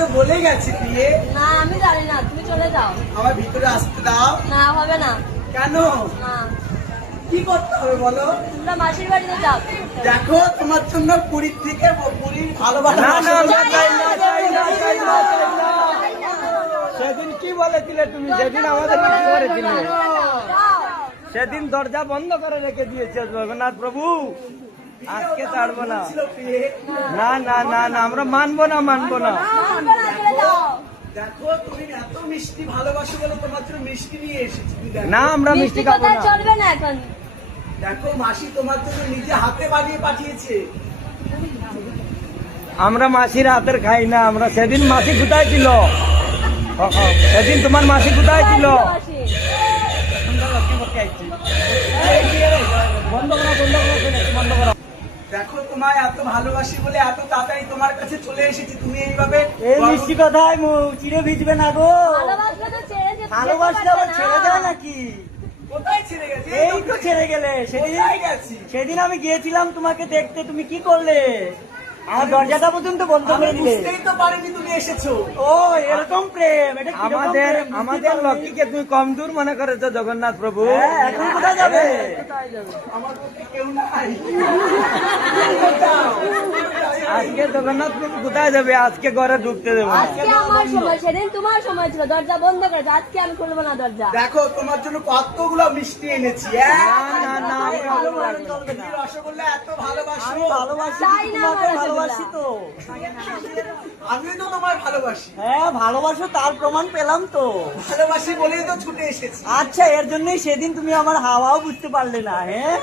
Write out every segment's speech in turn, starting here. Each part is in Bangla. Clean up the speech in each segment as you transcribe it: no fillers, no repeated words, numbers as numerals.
তো বলে গেছি বিয়ে। না আমি জানি না, তুমি চলে যাও। আমার ভিতরে আসতে দাও। না হবে না। কেন? না কি করতে হবে বলো? তোমরা মাসির বাড়িতে যাও। দেখো তোমার জন্য পুরীর থেকে পুরীর ভালোবাসা। সেদিন কি বলেছিলে তুমি? যেদিন আমাদের কি করেছিলে? সেদিন দরজা বন্ধ করে রেখে দিয়েছে জগন্নাথ প্রভু। আজকে ছাড়বো না। না না না না, আমরা মানবো না, মানবো না। দেখো তুমি এত মিষ্টি ভালোবাসো বলে তোমার জন্য মিষ্টি নিয়ে এসেছি। না আমরা মিষ্টি খাবো না। চলবে না এখন। দেখো মাসি তোমার জন্য নিজে হাতে বানিয়ে পাঠিয়েছে। আমরা মাসির হাতের খাই না। আমরা সেদিন মাসি কোথায় ছিল? সেদিন তোমার মাসি কোথায় ছিল? বন্ধ করো, বন্ধ করো, বন্ধ করো। দেখো তোমায় এত ভালোবাসি বলে এত তাড়াতাড়ি তোমার কাছে চলে এসেছি। তুমি এইভাবে এই মিষ্টি কথায় চিড়ে ভিজবে না গো। ভালোবাসলে তো ছেড়ে যেতে ভালোবাসলে আবার ছেড়ে দেয় নাকি? কোথায় ছেড়ে গেছে? এই তো ছেড়ে গেলে। কোথায় গেছি? সেদিন আমি গিয়েছিলাম তোমাকে দেখতে, তুমি কি করলে? আমার দরজাটা পর্যন্ত বন্ধ আমি করে দিলে। বুঝতেই তো পারিনি তুমি এসেছো। ও এরকম প্রেম, এটা আমাদের লক্ষ্মীকে তুমি কম দূর মনে করেছো জগন্নাথ প্রভু। এখন কোথায় যাবে? আমার পক্ষে কেউ নাই। আজকে জগন্নাথ প্রভু কোথায় যাবে? আজকে ঘরে ঢুকতে দেবো না। আজকে আমার সময়, সেদিন তোমার সময় ছিল, দরজা বন্ধ করেছো। আজকে আমি খুলবো না দরজা। দেখো তোমার জন্য কতগুলো মিষ্টি এনেছি। না না, তুমি রসগোল্লা এত ভালোবাসো। ভালোবাসি, চাই না তোমাকে আমার ভালোবাসি তো। আমিও তো তোমার ভালোবাসি। হ্যাঁ ভালোবাসো, তার প্রমাণ পেলাম তো। ভালোবাসি বলেই তো ছুটে এসেছি। আচ্ছা, এর জন্যই সেদিন তুমি আমার হাওয়াও বুঝতে পারলে না। হ্যাঁ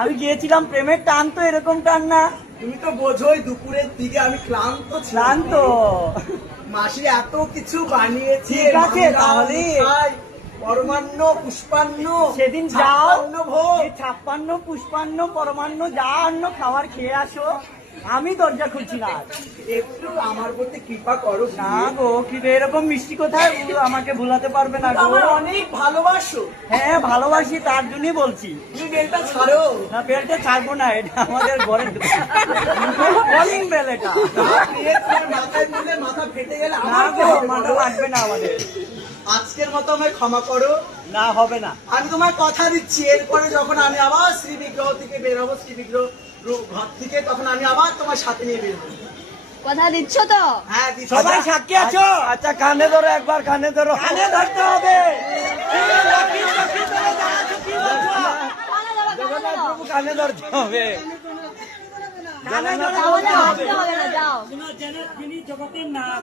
আমি গিয়েছিলাম, প্রেমের টান তো এরকম টান না। তুমি তো বোঝোই দুপুরের দিকে আমি ক্লান্ত ছিলাম। ক্লান্ত। মাসি এত কিছু বানিয়েছে। ঠিক আছে, তাহলে পরমান্ন পুষ্পান্ন সেদিন যাও, 56 ভোগ। 56 পুষ্পান্ন পরমান্ন যা অন্ন খাবার খেয়ে আসো। আমি দরজা খুলছি না। একটু আমার প্রতি কৃপা করো। না গো, কি এরকম মিষ্টি কোথায় আমাকে ভুলাতে পারবে না গো। আমার অনেক ভালোবাসো। হ্যাঁ ভালোবাসি, তার জন্যই বলছি। তুমি বেলটা ছাড়ো। না বেলটা ছাড়বো না, এটা আমাদের ঘরের কলিং বেল এটা। নিয়ে তোমার মাথায় তুলে মাথা ফেটে গেলে না আমার গো, মাথা লাগবে না আমাদের। আজকের মতো আমায় ক্ষমা করো। না হবে না। আমি তোমায় কথা দিচ্ছি, এরপরে যখন আমি আবার শ্রী বিগ্রহ থেকে বের হবো, শ্রী বিগ্রহ ঘর থেকে, তখন আমি আবার তোমার সাথে নিয়ে বের হবো। কথা দিচ্ছ তো? হ্যাঁ দিচ্ছি। সবাই সাক্ষী আছো? আচ্ছা কানে ধরো, একবার কানে ধরো। কানে ধরতে হবে। জগন্নাথ প্রভু কানে ধরতে হবে। তাহলে আসতে হবে না, যাও। যিনি জগতের নাথ।